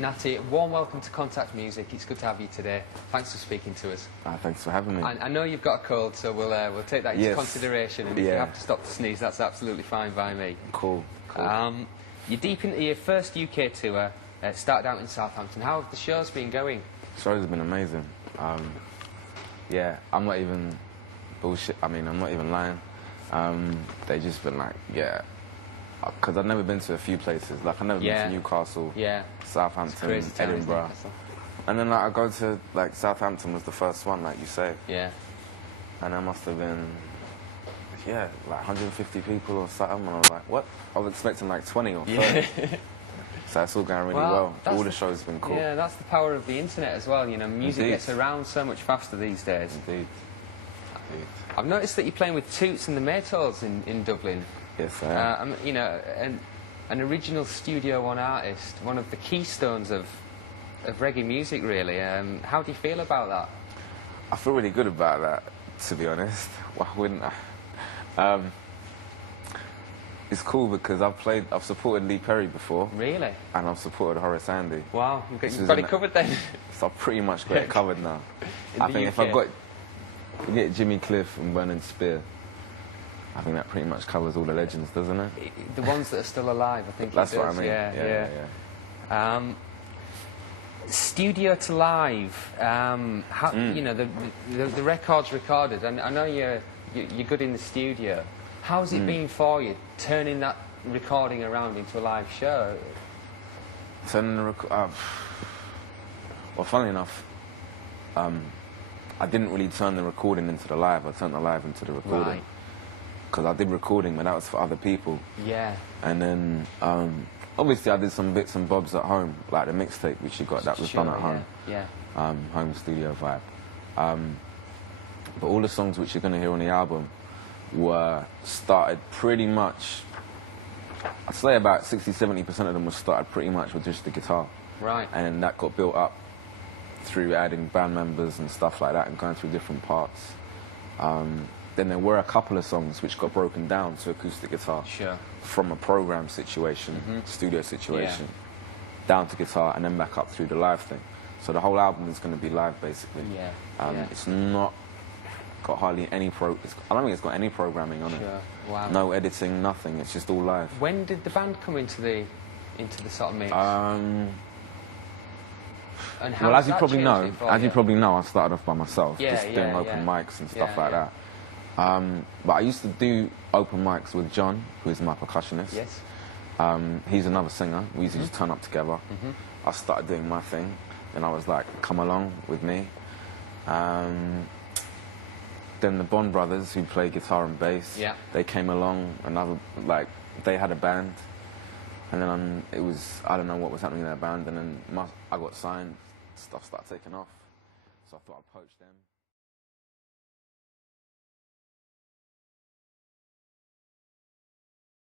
Natty, warm welcome to Contact Music. It's good to have you today. Thanks for speaking to us. Thanks for having me. I know you've got a cold, so we'll take that into consideration. And if you have to stop to sneeze, that's absolutely fine by me. Cool. You're deep into your first UK tour. Started out in Southampton. How have the shows been going? Shows have been amazing. Yeah, I'm not even bullshit. I mean, I'm not even lying. They just been like, yeah. Because I've never been to a few places. Like, I've never been to Newcastle, Southampton, Edinburgh. And then, like, I go to, like, Southampton was the first one, like you say. Yeah. And there must have been, yeah, like 150 people or something. And I was like, what? I was expecting, like, 20 or 30. Yeah. So it's all going really well. All the shows have been cool. Yeah, that's the power of the internet as well. You know, music gets around so much faster these days. Indeed. I've noticed that you're playing with Toots and the Maytals in Dublin. Yes, I am. You know, an original Studio One artist, one of the keystones of reggae music, really. How do you feel about that? I feel really good about that, to be honest. Why wouldn't I? It's cool because I've supported Lee Perry before. Really? And I've supported Horace Andy. Wow, you've got it covered then. So I've pretty much got it covered now. I think if I get Jimmy Cliff and Vernon Spear, I think that pretty much covers all the legends, doesn't it? The ones that are still alive, I think. That's it does. what I mean. Yeah. Studio to live. You know, the record's recorded, and I know you're good in the studio. How's it been for you turning that recording around into a live show? Turning the well, funnily enough, I didn't really turn the recording into the live. I turned the live into the recording. Right. Because I did recording, but that was for other people. Yeah. And then, obviously, I did some bits and bobs at home, like the mixtape which you got that was done at home. Yeah. Home studio vibe. But all the songs which you're going to hear on the album were started pretty much, I'd say about 60–70% of them were started pretty much with just the guitar. Right. And that got built up through adding band members and stuff like that and going through different parts. Then there were a couple of songs which got broken down to acoustic guitar from a program situation, studio situation, down to guitar and then back up through the live thing. So the whole album is going to be live, basically. It's not got hardly any I don't think it's got any programming on it. Wow. No editing, nothing. It's just all live. When did the band come into the sort of mix? And how as you probably know, I started off by myself, just doing open mics and stuff like that. But I used to do open mics with John, who is my percussionist. Yes. He's another singer. We used to just turn up together. I started doing my thing, and I was like, come along with me. Then the Bond brothers, who play guitar and bass, they came along. They had a band, and then it was, I don't know what was happening in their band, and then I got signed. Stuff started taking off, so I thought I'd poach them.